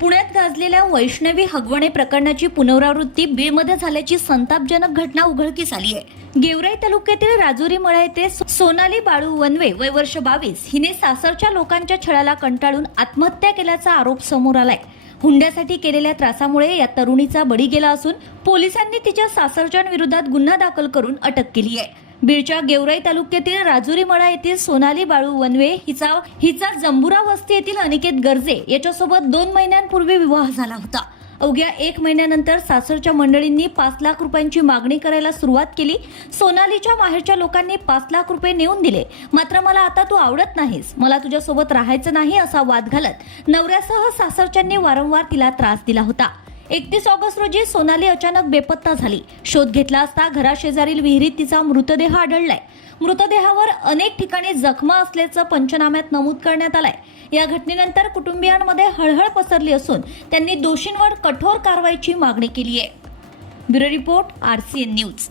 पुण्यात गाजलेल्या वैष्णवी हगवणे प्रकरणाची पुनरावृत्ती बीडमध्ये झाल्याची संतापजनक घटना उघडकीस आली आहे. गेवराई तालुक्यातील राजुरी मळा येथे सोनाली बाळू वनवे वय वर्ष बावीस हिने सासरच्या लोकांच्या छळाला कंटाळून आत्महत्या केल्याचा आरोप समोर आलाय. हुंड्यासाठी केलेल्या त्रासामुळे या तरुणीचा बळी गेला असून पोलिसांनी तिच्या सासरच्यांविरोधात गुन्हा दाखल करून अटक केली आहे. बीडच्या गेवराई तालुक्यातील राजुरी मळा येथील सोनाली बाळू वनवे हिचा हिचा जंबुरा वस्ती येथील अनिकेत गर्जे याच्यासोबत दोन महिन्यांपूर्वी विवाह झाला होता. अवघ्या एक महिन्यानंतर सासरच्या मंडळींनी पाच लाख रुपयांची मागणी करायला सुरुवात केली. सोनालीच्या माहेरच्या लोकांनी पाच लाख रुपये नेऊन दिले. मात्र मला आता तू आवडत नाहीस. मला तुझ्यासोबत राहायचं नाही असा वाद घालत नवऱ्यासह सासरच्यांनी वारंवार तिला त्रास दिला होता. एकतीस ऑगस्ट रोजी सोनाली अचानक बेपत्ता झाली. शोध घेतला असता घराशेजारील विहिरीत तिचा मृतदेह आढळलाय. मृतदेहावर अनेक ठिकाणी जखमा असल्याचं पंचनाम्यात नमूद करण्यात आलंय. या घटनेनंतर कुटुंबियांमध्ये हळहळ पसरली असून त्यांनी दोषींवर कठोर कारवाईची मागणी केली आहे bureau report R C N news.